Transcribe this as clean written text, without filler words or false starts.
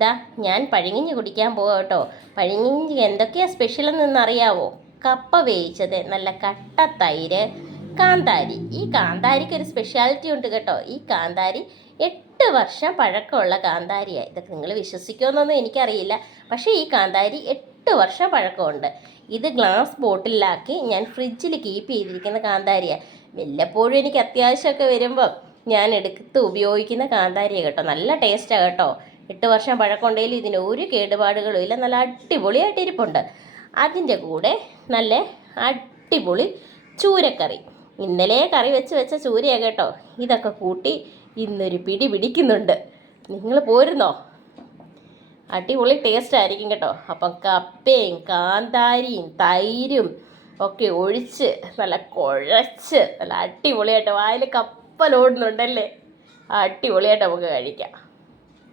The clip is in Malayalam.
ദാ ഞാൻ പഴങ്ങിഞ്ഞ് കുടിക്കാൻ പോവാം കേട്ടോ. പഴങ്ങിഞ്ഞ് എന്തൊക്കെയാണ് സ്പെഷ്യലെന്ന് അറിയാവോ? കപ്പ വേവിച്ചത്, നല്ല കട്ട തൈര്, കാന്താരി. ഈ കാന്താരിക്ക് ഒരു സ്പെഷ്യാലിറ്റി ഉണ്ട് കേട്ടോ. ഈ കാന്താരി 8 വർഷം പഴക്കമുള്ള കാന്താരിയാണ്. ഇതൊക്കെ നിങ്ങൾ വിശ്വസിക്കുമെന്നൊന്നും എനിക്കറിയില്ല, പക്ഷേ ഈ കാന്താരി 8 വർഷം പഴക്കമുണ്ട്. ഇത് ഗ്ലാസ് ബോട്ടിലാക്കി ഞാൻ ഫ്രിഡ്ജിൽ കീപ്പ് ചെയ്തിരിക്കുന്ന കാന്താരിയാണ്. വല്ലപ്പോഴും എനിക്ക് അത്യാവശ്യമൊക്കെ വരുമ്പം ഞാൻ എടുത്ത് ഉപയോഗിക്കുന്ന കാന്താരിയാണ് കേട്ടോ. നല്ല ടേസ്റ്റാണ് കേട്ടോ. 8 വർഷം പഴക്കമുണ്ടെങ്കിൽ ഇതിന് ഒരു കേടുപാടുകളും ഇല്ല. നല്ല അടിപൊളിയായിട്ട് ഇരിപ്പുണ്ട്. അതിൻ്റെ കൂടെ നല്ല അടിപൊളി ചൂരക്കറി. ഇന്നലെ കറി വെച്ച ചൂരയാണ് കേട്ടോ. ഇതൊക്കെ കൂട്ടി ഇന്നൊരു പിടി പിടിക്കുന്നുണ്ട്. നിങ്ങൾ പോരുന്നോ? അടിപൊളി ടേസ്റ്റ് ആയിരിക്കും കേട്ടോ. അപ്പം കപ്പയും കാന്താരിയും തൈരും ഒക്കെ ഒഴിച്ച് നല്ല കുഴച്ച് നല്ല അടിപൊളിയായിട്ട് വായിൽ കപ്പലോടുന്നുണ്ടല്ലേ. അടിപൊളിയായിട്ട് നമുക്ക് കഴിക്കാം.